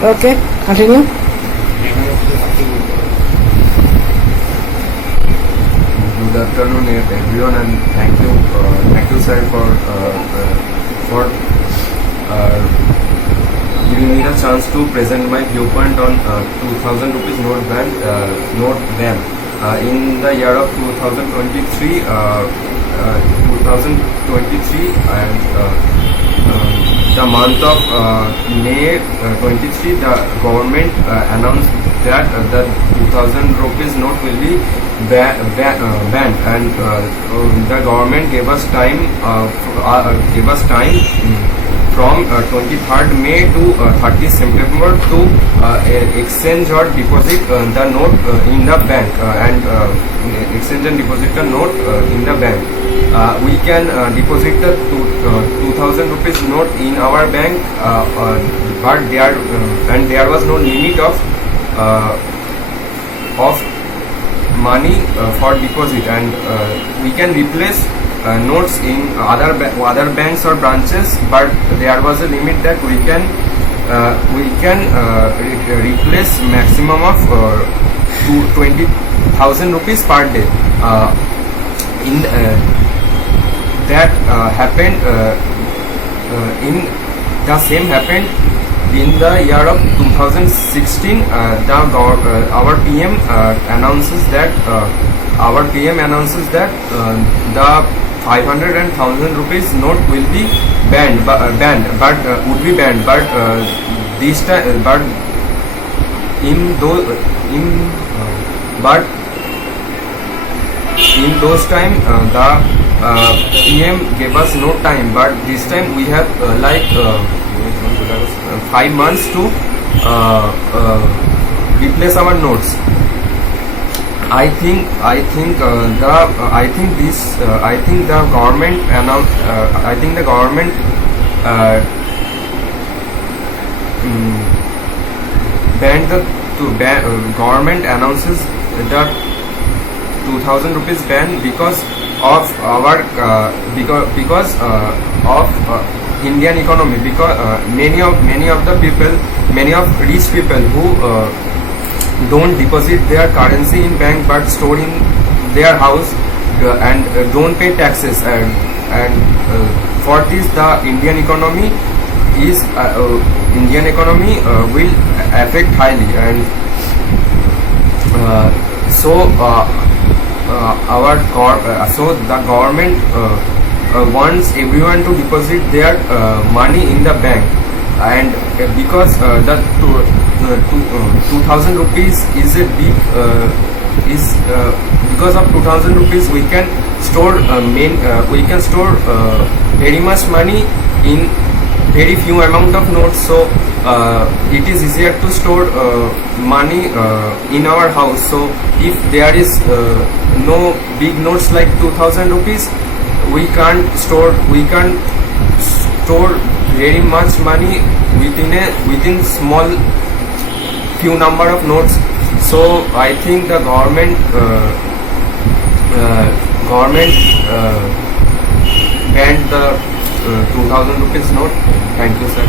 Okay, continue. Good afternoon, everyone, and thank you, sir, for giving me the chance to present my viewpoint on 2000 rupees note ban in the year of 2023. 2023 and the month of May 23, the government announced that the 2000 rupees note will be banned, and the government gave us time from 23rd May to 30th September to exchange or deposit the note in the bank and exchange and deposit the note in the bank. We can deposit the 2000 rupees note in our bank, but there was no limit of money for deposit, and we can replace notes in other banks or branches, but there was a limit that we can replace maximum of 20,000 rupees per day. That happened the same happened in the year of 2016. Our PM announces that the 500 and 1000 rupees note will be banned, but this time, but in those time the PM gave us no time, but this time we have 5 months to replace our notes. I think the government announced. Government announces the 2000 rupees ban because of our Indian economy, because many of rich people who don't deposit their currency in bank but store in their house and don't pay taxes, and for this the Indian economy will affect highly, and so the government wants everyone to deposit their money in the bank, and because the 2000 rupees is a big because of 2000 rupees we can store very much money in very few amount of notes, so it is easier to store money in our house. So if there is no big notes like 2000 rupees, we can't store very much money within small few number of notes. So I think the government banned the 2000 rupees note. Thank you, sir.